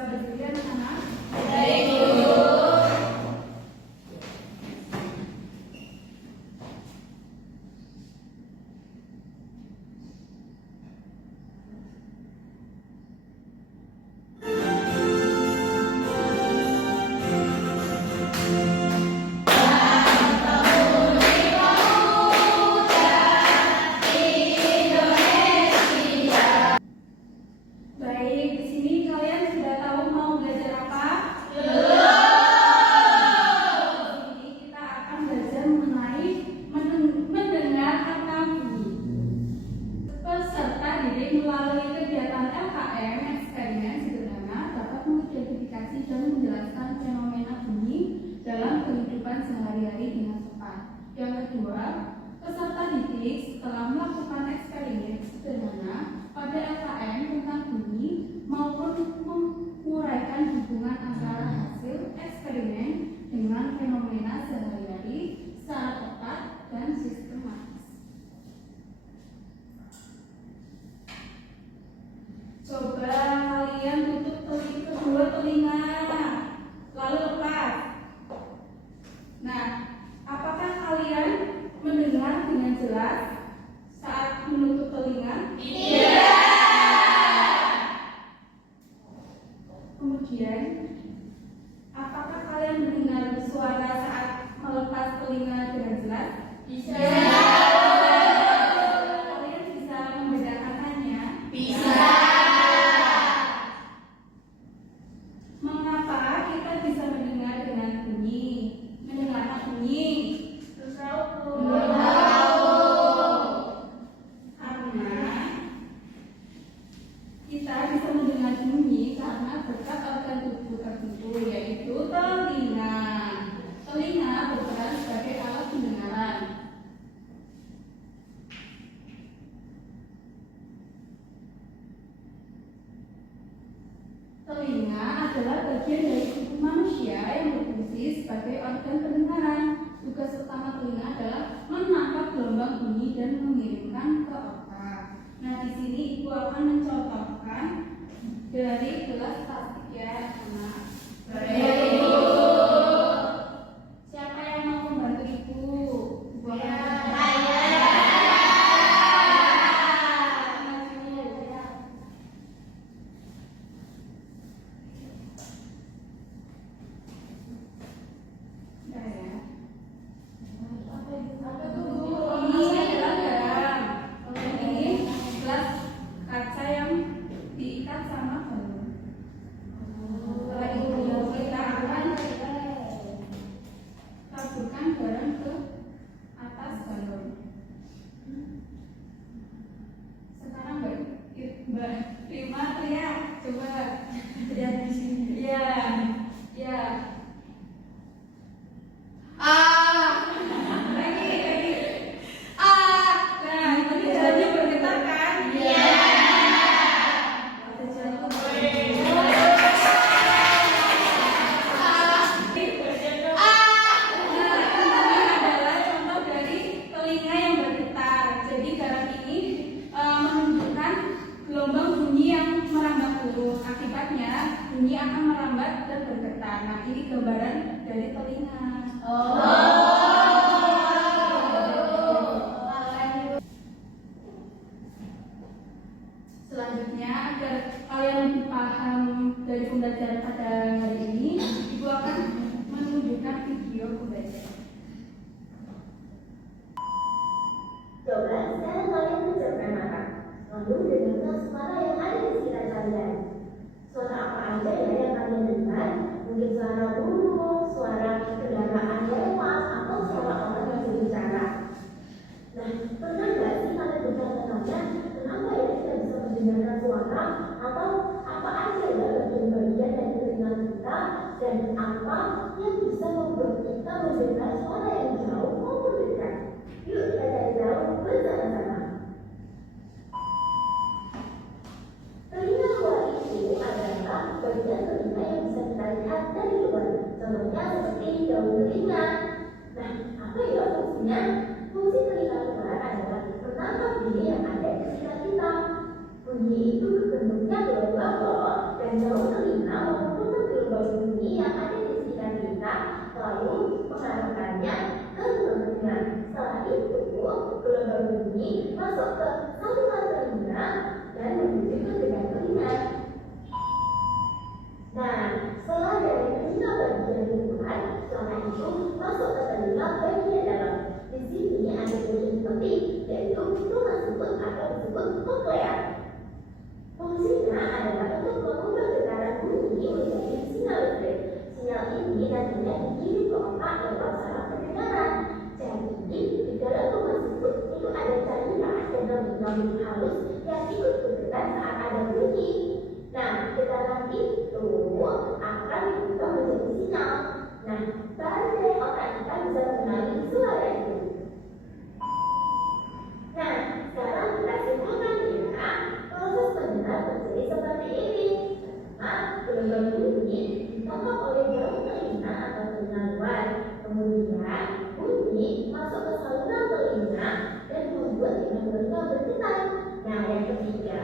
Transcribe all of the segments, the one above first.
Bisa berdiri anak-anak? Baik, Guru. Baik, di sini kalian sudah tahu mau belajar apa? Di sini kita akan belajar mengenai mendengar kata bunyi. Peserta didik melalui kegiatan LKM eksperimen sederhana dapat mengidentifikasi dan menjelaskan fenomena bunyi dalam kehidupan sehari-hari dengan tepat. Yang kedua, peserta didik setelah melakukan eksperimen sederhana pada LKM tentang bunyi maupun menguraikan hubungan antara hasil eksperimen dengan fenomena sehari-hari secara tepat dan sistematis. Coba kalian tutup kedua telinga, lalu lepas. Nah, apakah kalian mendengar dengan jelas saat menutup telinga? Tidak. Kemudian, apakah kalian mendengar suara saat melepas telinga dengan jelas? Bisa. Kalian bisa membedakannya? Bisa. Mengapa kita bisa mendengar dengan bunyi? Mendengarkan bunyi? Belum tahu. Karena kita bisa mendengar bunyi karena berkat organ tubuh tertentu, yaitu telinga. Telinga berperan sebagai alat pendengaran. Telinga adalah bagian dari tubuh manusia yang berfungsi sebagai organ pendengaran. Tugas utama telinga adalah menangkap gelombang bunyi dan mengirimkan ke otak. Nah, di sini Ibu akan mencontohkan dari gelas plastik ya, anak. Baik, Ibu. Siapa yang mau membantu Ibu? Ibu akan Mbak Prima teriak, coba lihat di sini. Iya, iya. Lagi. Nah, ini jalannya bergetar kan? Iya. Ada jalan. Adalah contoh dari telinga yang bergetar. Jadi garam ini menunjukkan gelombang bunyi yang merambat turun. Akibatnya bunyi akan merambat dan bergetar. Nah, ini gambaran dari telinga. Selanjutnya, agar kalian lebih paham dari pembelajaran pada hari ini, Ibu akan menunjukkan video pembelajaran. Coba sekarang kalian pejamkan mata, lalu dengarkan suara yang ada di sekitar kalian. Suara apa aja ya yang kalian dengar? Mungkin suara burung, suara kendaraan lewat, atau suara orang yang berbicara. Nah, pernah nggak sih kalian bertanya-tanya kenapa ya kita bisa mendengarkan suara, atau apa aja ya bagian-bagian dari telinga kita, dan apa yang bisa membuat kita mendengar suara yang jauh maupun dekat? Yuk kita cari tahu bersama-sama. Telinga luar itu adalah bagian telinga yang bisa kita lihat dari luar. Contohnya seperti daun telinga. Nah, apa ya fungsinya? Fungsi telinga luar adalah menangkap bunyi yang ada di sekitar kita. Bunyi itu bentuknya bolak-balik dan daun telinga sinyal maupun gelombang bunyi yang ada di sekitar kita, lalu mengarahkannya ke telinga. Setelah itu, gelombang bunyi masuk ke saluran telinga dan menuju ke gendang telinga. Nah, setelah dari telinga bagian luar, suara itu masuk ke telinga bagian dalam. Di sini ada kunci penting, yaitu rumah siput atau disebut koklea. Fungsinya adalah untuk mengubah getaran bunyi menjadi sinyal listrik. Sinyal ini nantinya dikirim ke otak lewat saraf pendengaran. Jadi, di dalam rumah siput itu ada cairan dan rambut halus yang ikut bergetar saat ada bunyi. Nah, getaran itu akan diubah menjadi sinyal. Nah, baru deh otak kita bisa mengenali suara itu. Nah, sekarang kita simpulkan ya, proses pendengar terjadi seperti ini. Pertama, gelombang bunyi ditangkap oleh daun telinga atau telinga luar. Kemudian, bunyi masuk ke saluran telinga dan membuat telinga bergetar. Nah, yang ketiga,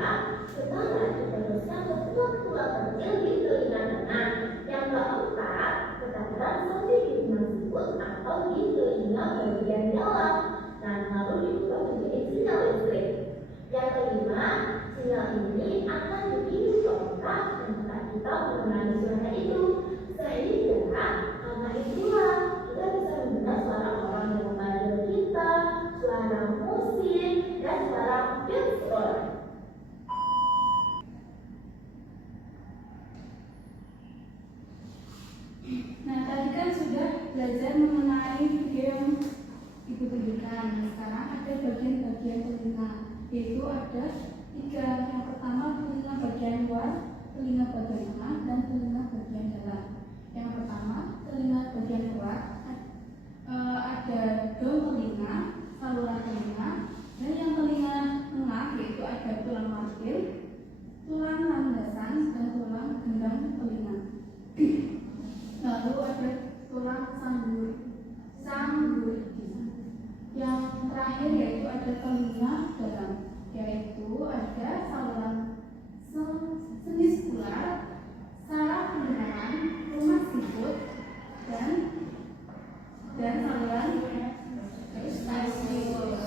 getaran diteruskan ke tulang-tulang kecil di telinga tengah. Yang keempat, getaran sampai di rumah siput atau di telinga bagian dalam. Nah, lalu diubah menjadi sinyal listrik. Yang kelima, sinyal ini akan dikirim ke otak dan otak kita mengenali suara itu. Sehingga karena itulah kita bisa mendengar suara orang yang memanggil kita, suara musik, dan suara bioskop. Nah, tadi kan sudah belajar mengenai video yang Ibu tunjukkan. Sekarang ada bagian-bagian telinga, yaitu ada 3. Yang pertama, telinga bagian luar, telinga bagian tengah, dan telinga bagian dalam. Yang pertama, telinga bagian luar, ada daun telinga, saluran telinga, dan yang telinga tengah yaitu ada tulang margin, tulang landasan, dan tulang gendang telinga. Lalu ada tulang sanggul. Yang terakhir yaitu ada telinga dalam, yaitu ada saluran seniskular, saraf pendengaran, rumah siput, dan saluran stasiun.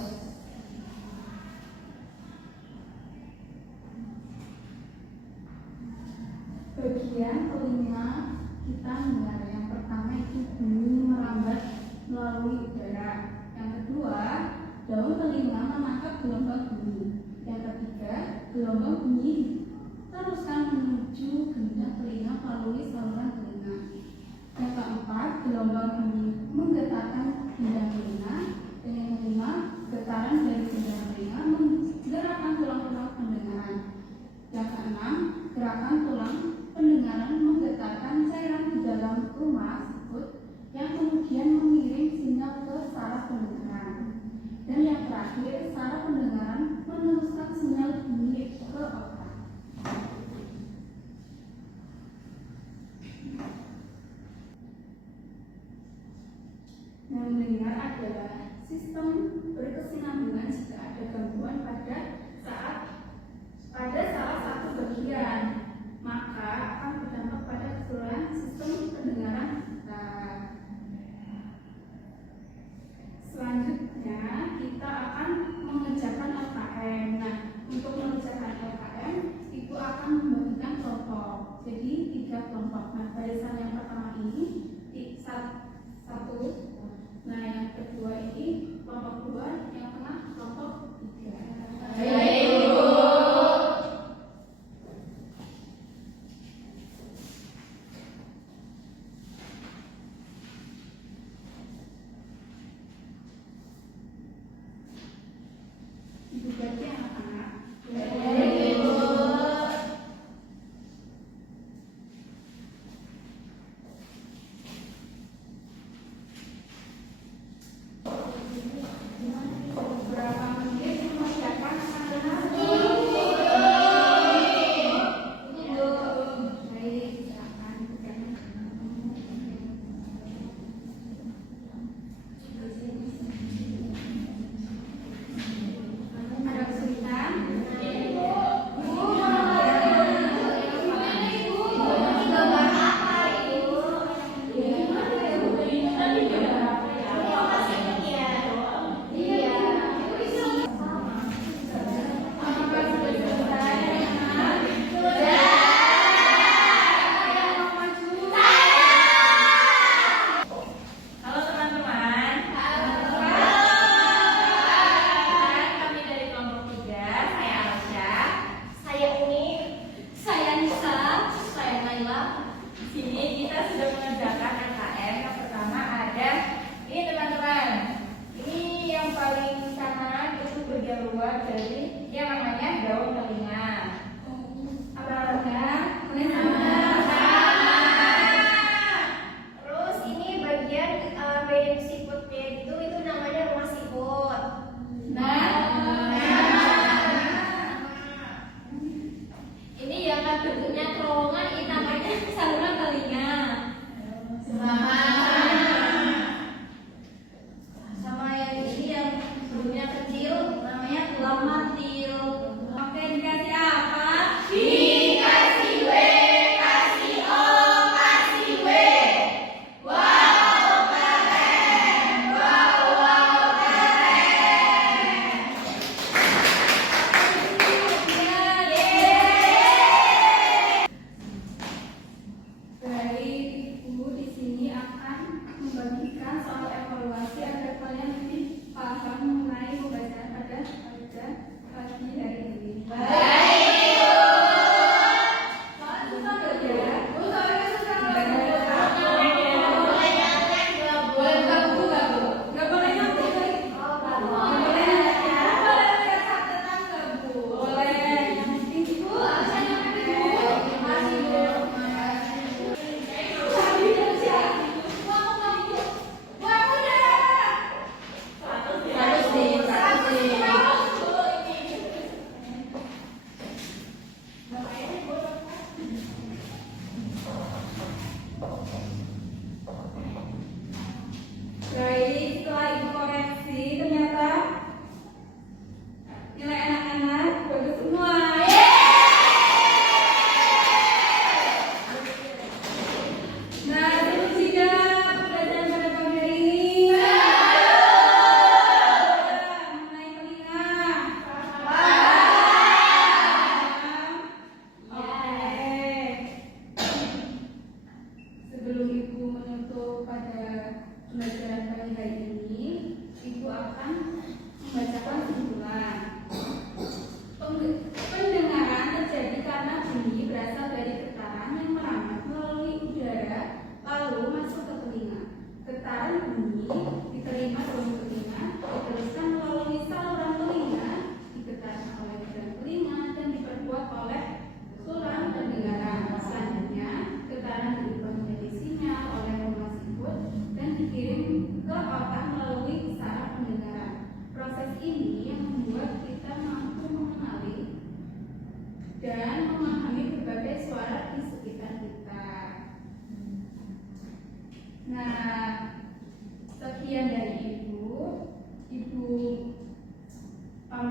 Bagian telinga kita mendengar, yang pertama itu bunyi merambat melalui udara. Yang kedua, daun telinga menangkap gelombang bunyi. Yang ketiga, gelombang bunyi teruskan menuju gendang telinga melalui saluran telinga. Yang keempat, gelombang bunyi menggetarkan gendang telinga. Dan yang kelima, getaran dari gendang telinga menggerakkan tulang-tulang pendengaran. Yang keenam, gerakan tulang pendengaran menggetarkan cairan di dalam rumah siput yang kemudian mengirim sinyal ke saraf pendengaran. Dan yang terakhir, saraf pendengaran meneruskan sinyal bunyi ke otak. Nah, mendengar adalah sistem berkesinambungan jika ada gangguan pada salah satu bagian, maka akan berdampak pada keseluruhan sistem pendengaran kita. Selanjutnya kita akan mengerjakan LKM. Nah, untuk mengerjakan LKM itu akan membagikan kelompok. Jadi 3 kelompok. Nah, barisan yang pertama ini satu. Nah, yang kedua ini kelompok 2, yang tengah kelompok 3. Ibu bagi anak-anak. Berapa menit mempersiapkan anak-anak? Baik, silakan. Ada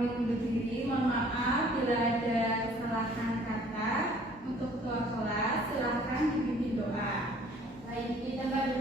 kami undur diri. Mohon maaf bila ada kesalahan kata. Untuk ketua kelas silahkan dipimpin doa. Baik, kita berdua